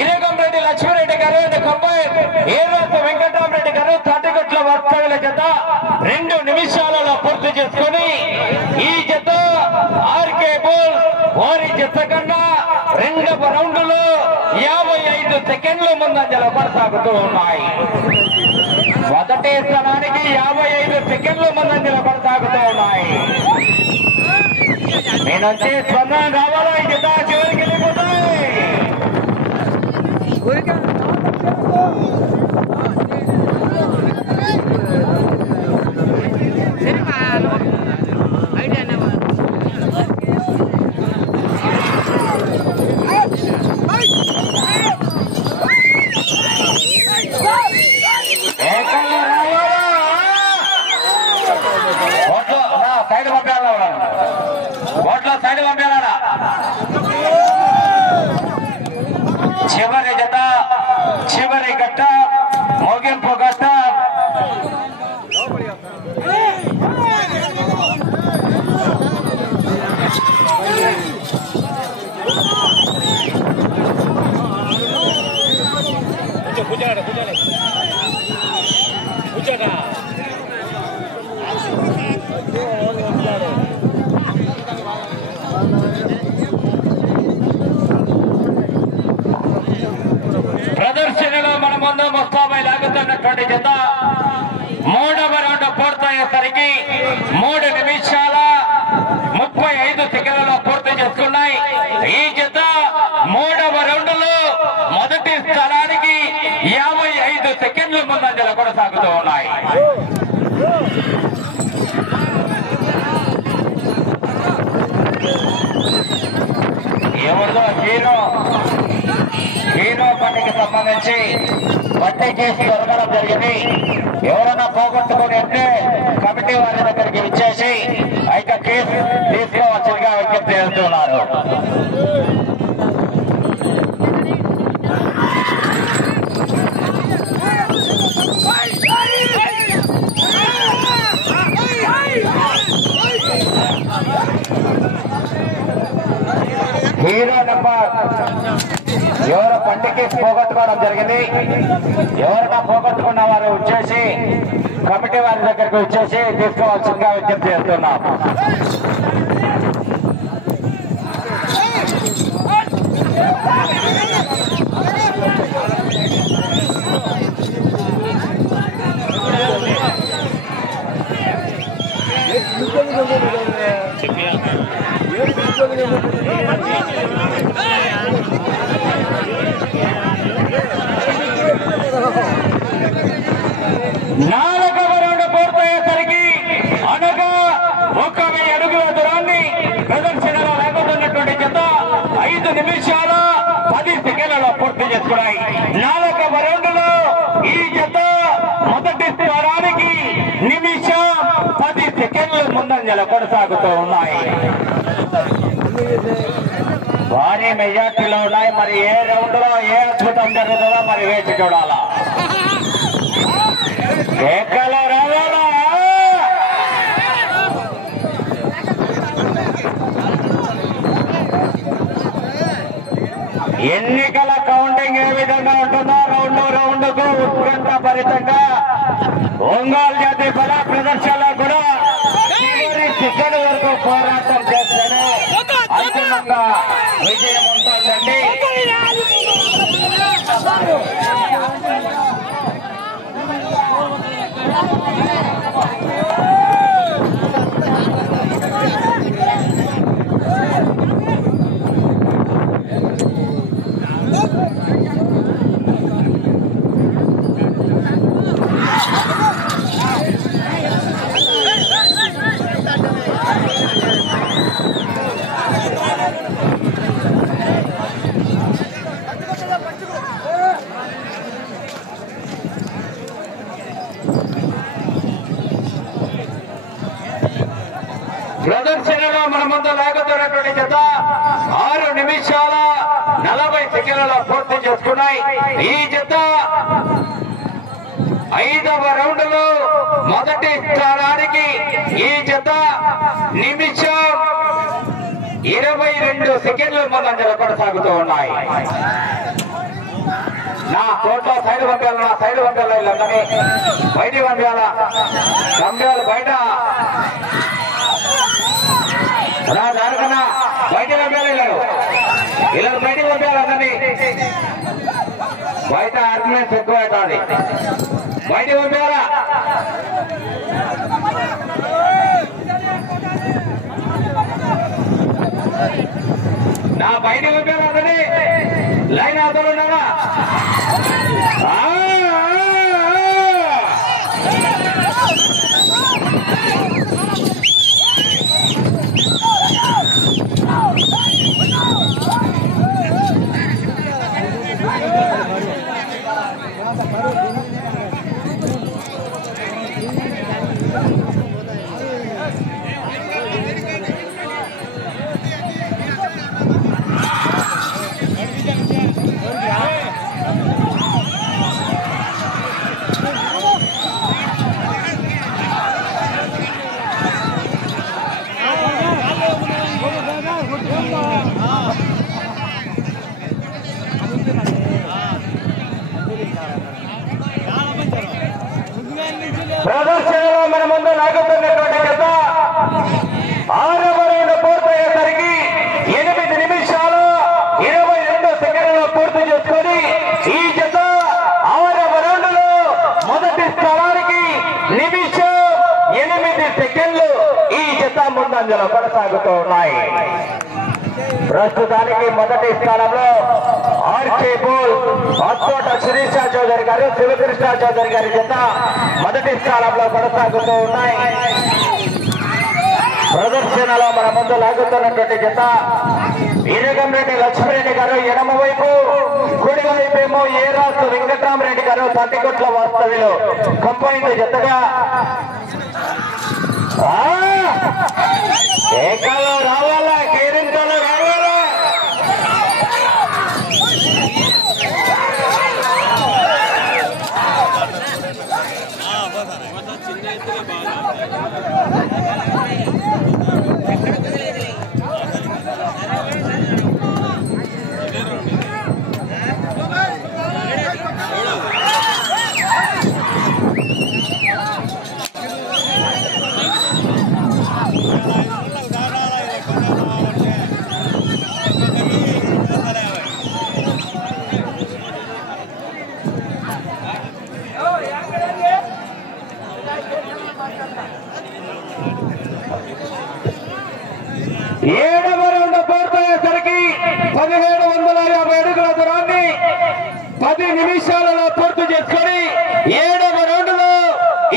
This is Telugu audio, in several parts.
ఇరగంరెడ్డి లక్ష్మీరెడ్డి గారు ఏరోతు వెంకటరామరెడ్డి గారు తాటిగట్ల వాస్తవ్యుల జత 2 నిమిషాలలో పూర్తి చేసుకుని ఈ జత ఆర్కే బోల్ వారి జత కన్నా 2వ రౌండ్ లో 55 సెకండ్ల ముందంజలో కొనసాగుతూ ఉన్నాయి. మొదటి స్థానానికి 55 సెకండ్ల ముందంజలో కొనసాగుతూ ఉన్నాయి. నేను వచ్చి స్పందన రావాలా ఈ జత చివరికి వెళ్ళిపోతాయి. సైడ్ పంపాలా ఓట్ల సైడ్ పంపాలా చివరి జత చివరి గట్ట ముగింపు గట్ట ప్రదర్శనలో మన ముందు ముస్తాబై లాగుతున్నటువంటి జత 3వ రౌండ్ పూర్తయ్యేసరికి 3 నిమిషాల 35 సెకండ్లలో పూర్తి చేసుకున్నాయి. ఈ జత 3వ రౌండ్ లో మొదటి స్థానానికి 55 సెకండ్ల ముందంజలో కొనసాగుతూ ఉన్నాయి. ఎవరిదో హీరో బండికి సంబంధించి బట్టి కేసు దొరకడం జరిగింది. ఎవరైనా పోగొట్టుకుని ఉంటే కమిటీ వారి దగ్గరికి ఇచ్చేసి అయితే కేసు తీసుకోవచ్చుగా విజ్ఞప్తి చేస్తున్నారు. హీరో నెంబర్ ఎవరో బండికి పోగొట్టుకోవడం జరిగింది. ఎవరైనా పోగొట్టుకున్న వారు వచ్చేసి కమిటీ వారి దగ్గరకు వచ్చేసి తీసుకోవాల్సిందిగా విజ్ఞప్తి చేస్తున్నాం. నాలుగవ రౌండ్ పూర్తయ్యేసరికి అనగా 1000 అడుగుల దూరాన్ని ప్రదర్శనలో లాగుతున్నటువంటి జత 5 నిమిషాల 10 సెకండ్లలో పూర్తి చేసుకున్నాయి. 4వ రౌండ్ లో ఈ జత మొదటి స్థానానికి నిమిషం 10 సెకండ్ల ముందంజలో కొనసాగుతూ ఉన్నాయి. భారీ మెజార్టీలో ఉన్నాయి. మరి ఏ రౌండ్ లో ఏ అద్భుతం జరుగుతుందో మరి వేచి చూడాలా. ఎక్కలో రావాలా ఎన్నికల కౌంటింగ్ ఏ విధంగా ఉంటుందో రౌండ్ కు ఉత్కంఠ భరితంగా ఒంగోలు జాతి బల ప్రదర్శనలో కూడా చివరి చిక్కడి వరకు పోరాటం చేస్తేనే అంతిమంగా విజయం ఉంటుందండి. ప్రదర్శనలో మన ముందు లాగుతున్నటువంటి జత 6 నిమిషాల 40 సెకండ్లలో పూర్తి చేసుకున్నాయి. ఈ జత 5వ రౌండ్ లో మొదటి స్థానానికి ఈ జత నిమిషం 22 సెకండ్లు ముందంజలో కొనసాగుతూ ఉన్నాయి. నా కోట్లో సైడ్ పంపాలి, నా సైడ్ పంపాలి, వీళ్ళందరినీ బయటికి పంపాల. పంపాలి బయట దానికన్నా బయటికి పంపాలి. ఇలా బయటికి పంపాలి అందరినీ. బయట ఆర్గ్యుమెంట్స్ ఎక్కువ అవుతుంది, బయటికి పంపాలా. నా బయటికి పంపాలి అందరినీ. లైన్ అవతల ఉన్నారా? ప్రదర్శనలో మన ముందు లాగుతున్నటువంటి జత 6వ రౌండ్ పూర్తయ్యేసరికి 8 నిమిషాలు 22 సెకండ్లలో పూర్తి చేసుకొని ఈ జత 6వ రౌండ్ లో మొదటి స్థానానికి నిమిషం 8 సెకండ్లు ఈ జత ముందంజలో కొనసాగుతూ ఉన్నాయి. ప్రస్తుతానికి మొదటి స్థానంలో ఆర్కే బోల్ అత్తోట శిరీష చౌదరి గారు, శివకృష్ణ చౌదరి గారి జత మొదటి స్థానంలో కొనసాగుతూ ఉన్నాయి. ప్రదర్శనలో మన ముందు లాగుతున్నటువంటి జత ఈరగంరెడ్డి లక్ష్మీరెడ్డి గారు ఎడమ వైపు, కుడి వైపు ఏమో ఏరాసు వెంకట్రామరెడ్డి గారు తట్టికొట్ల వాస్తవ్యులు కంపైన్ జతగా ఏకాలో రావాలా, కేరింతలో రావాలా. ఏడవ రౌండ్ పూర్తయ్యేసరికి 1750 అడుగుల దూరాన్ని 10 నిమిషాలలో పూర్తి చేసుకొని 7వ రౌండ్ లో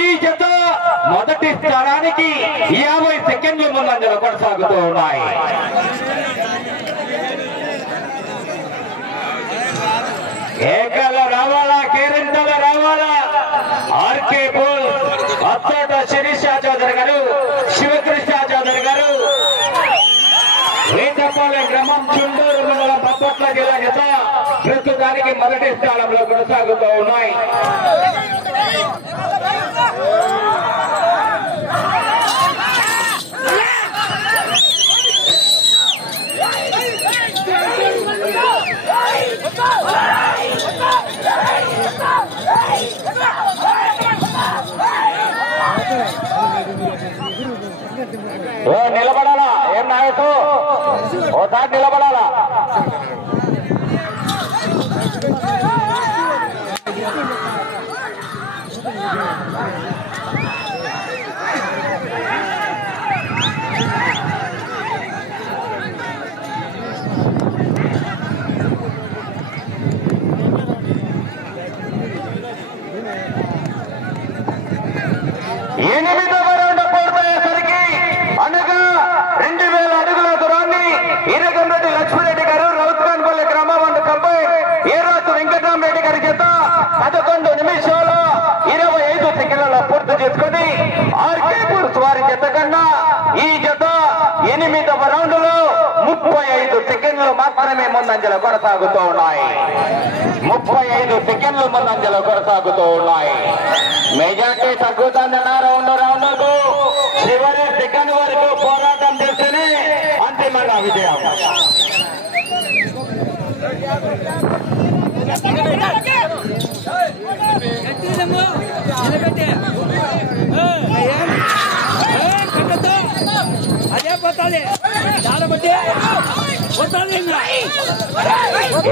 ఈ జత మొదటి స్థానానికి 50 సెకండ్ల ముందంజలో కొనసాగుతూ ఉన్నాయి. ఏకాల రావాలా, కేరింతల రావాలా. ఆర్కే బోల్ అత్తోట శిరీష చౌదరి గారు, శివకృష్ణ చౌదరి గారు, వేటపాలెం గ్రామం, చుండూరు మండలం, బాపట్ల జిల్లా జత ప్రస్తుతానికి మొదటి స్థానంలో కొనసాగుతూ ఉన్నాయి. నిలబడాలా, ఏం నాయకు ఓసారి నిలబడాలా. ఎనిమిదవ రౌండ్ పూర్తయ్యేసరికి అనగా 2000 అడుగుల దూరాన్ని ఈరగంరెడ్డి లక్ష్మీరెడ్డి గారు, రౌత్కాన్పల్లి గ్రామం కంపై ఏరాసు వెంకటరామరెడ్డి గారి చేత 11 నిమిషాలు 25 సెకండ్లలో పూర్తి చేసుకుని ఆర్కే బుల్స్ వారి జత కన్నా ఈ జత 8వ రౌండ్ లో 35 సెకండ్లు మాత్రమే ముందంజలో కొనసాగుతూ ఉన్నాయి. 35 సెకండ్లు ముందంజలో కొనసాగుతూ ఉన్నాయి. మెజార్టీ తగ్గుతుందన్న రౌండ్ కు చివరి సెకండ్ వరకు పోరాటం చేస్తేనే అంతిమంగా విజయం. అదే పోతాది చాలా బట్టి పోతాది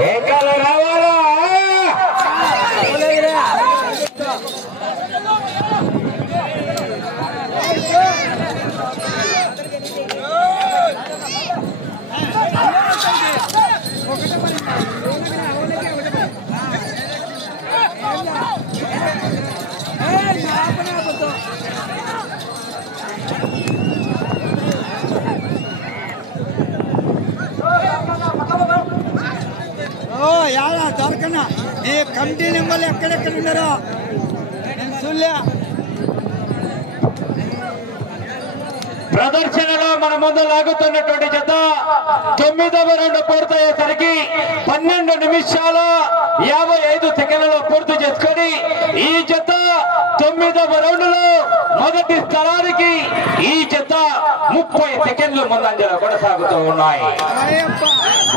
ఏకాలు రావాలా యాదా దొరకనా ఈ కమిటీ నెంబర్లు ఎక్కడెక్కడ ఉన్నారో నేను చూడలే. ప్రదర్శనలో మన ముందు లాగుతున్నటువంటి జత 9వ రౌండ్ పూర్తయ్యేసరికి 12 నిమిషాల 55 సెకండ్లలో పూర్తి చేసుకొని ఈ జత 9వ రౌండ్ లో మొదటి స్థలానికి ఈ జత 30 సెకండ్లు ముందంజలో కొనసాగుతూ ఉన్నాయి.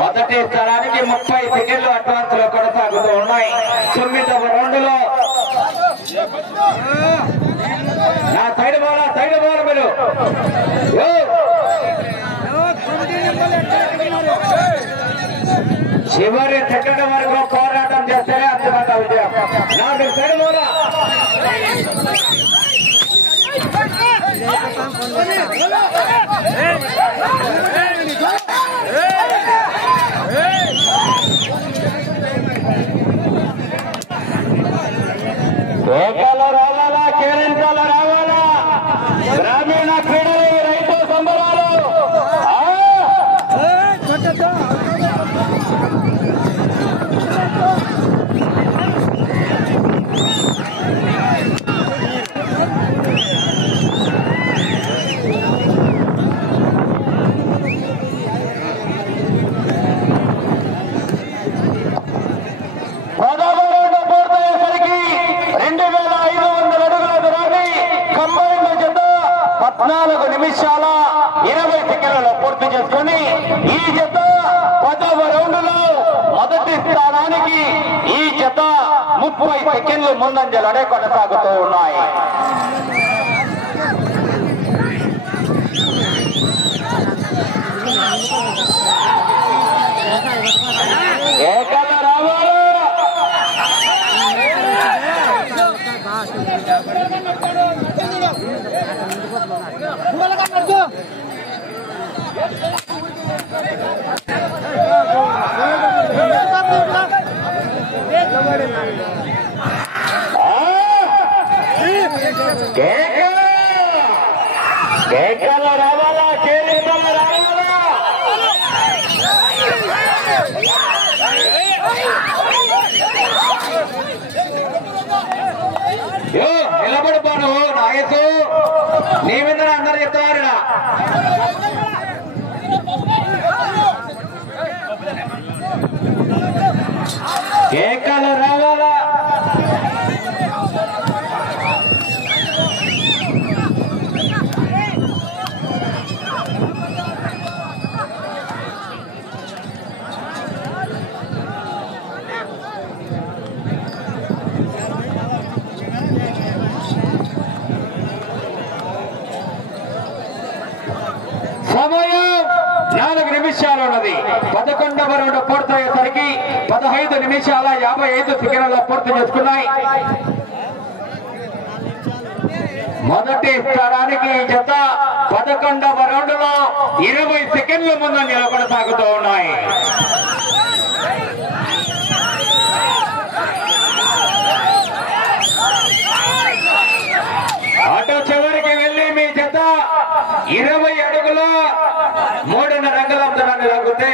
మొదటి స్థలానికి 30 సెకండ్లు అడ్వాన్స్ లో కొనసాగుతూ ఉన్నాయి. 9వ రౌండ్ లో నా సైడ్ బాల మీరు చివరి సెకండ్ వరకు పోరాటం చేస్తేనే అంతిమంగా విజయం. నా మీరు సైడ్ బాల ఏకాలో రావాలా, కేరింతలో రావాలా, గ్రామీణ క్రీడలు రైతు సంబరాలు. నిమిషాల 20 సెకండ్లలో పూర్తి చేసుకుని ఈ జత 10వ రౌండ్ లో మొదటి స్థానానికి ఈ జత 30 సెకండ్లు ముందంజలోనే కొనసాగుతూ ఉన్నాయి. ఏకాల రావాలి కేకలు రావాలా, కేరింతలు రావాలా. నిలబడిపోను నాయకు నీ మీద అందరు చెప్తారు. కేకలు రావాలా. సమయం 4 నిమిషాలు ఉన్నది. 11వ రౌండ్ పూర్తయ్యేసరికి 15 నిమిషాల 55 సెకండ్లలో పూర్తి చేసుకున్నాయి. మొదటి స్థానానికి ఈ జత 11వ రౌండ్ లో 20 సెకండ్ల ముందంజలో కొనసాగుతూ ఉన్నాయి. అటు చివరికి వెళ్లి మీ జత 20 అడుగుల 3.5 అంగుళాన్ని లాగితే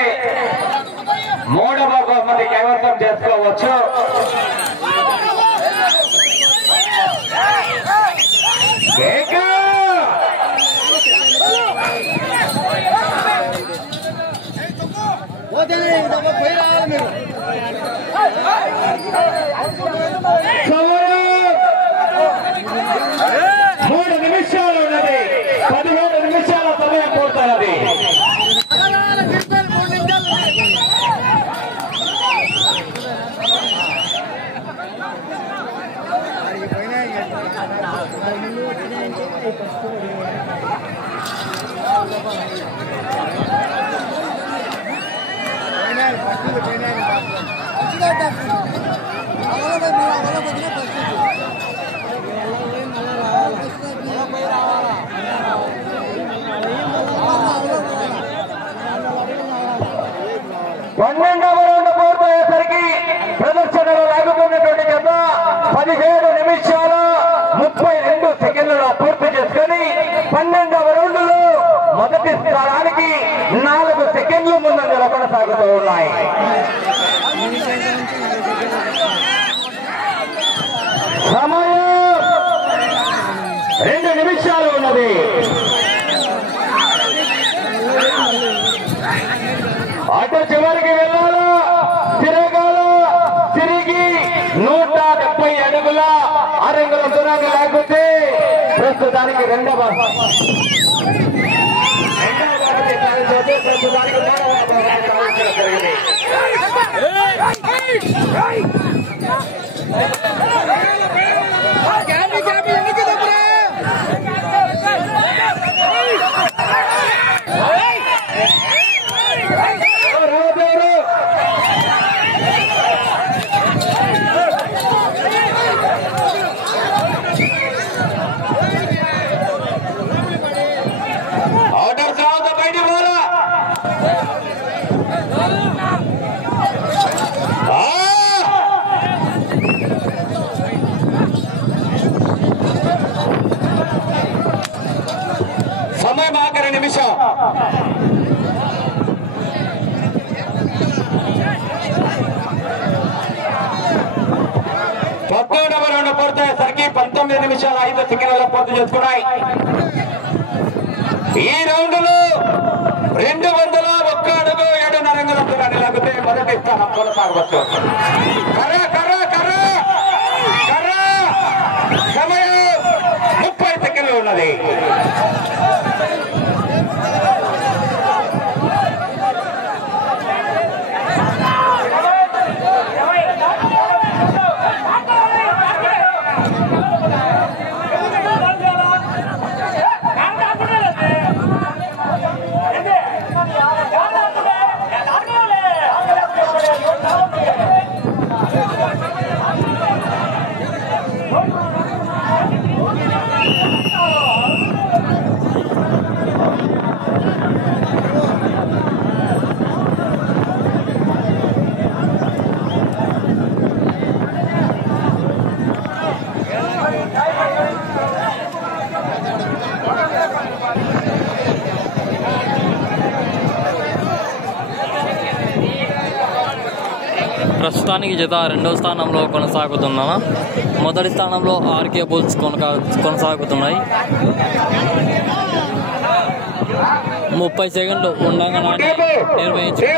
3వ బహుమతి కైవసం చేసుకోవచ్చు. సమయం 3 నిమిషాలు ఉన్నది. పన్నెండవ రౌండ్ పూర్తయ్యేసరికి ప్రదర్శనలో లాగుతున్నటువంటి జత 17 నిమిషాల 32 సెకండ్లలో పూర్తి చేసుకుని 12వ రౌండ్లో మొదటి స్థానానికి 4 సెకండ్లు ముందంజలో కొనసాగుతూ ఉన్నాయి. సమయం 2 నిమిషాలు ఉన్నది. అటు చివరికి వెళ్ళాలా తిరగాల తిరిగి 170 అడుగుల అరంగుల దూరాన్ని లేకపోతే ప్రస్తుతానికి రెండవ ప్రస్తుతానికి జరిగింది. సమయం ఆఖరి నిమిషం. పద్దెనిమిదవ రౌండ్ పూర్తయ్యేసరికి 19 నిమిషాల 5 సెకండ్లలో పూర్తి చేసుకున్నాయి. ఈ రౌండ్ లో 201 అడుగు 7.5 అంగుళాల దూరాన్ని లాగితే మొదటి స్థానం కొనసాగవచ్చు. సమయం 30 సెకండ్లు ఉన్నది. ప్రస్తుతానికి జత 2వ స్థానంలో కొనసాగుతున్నా. మొదటి స్థానంలో ఆర్కే బుల్స్ కొనసాగుతున్నాయి. 30 సెకండ్లు ఉండగానే నిర్వహించారు.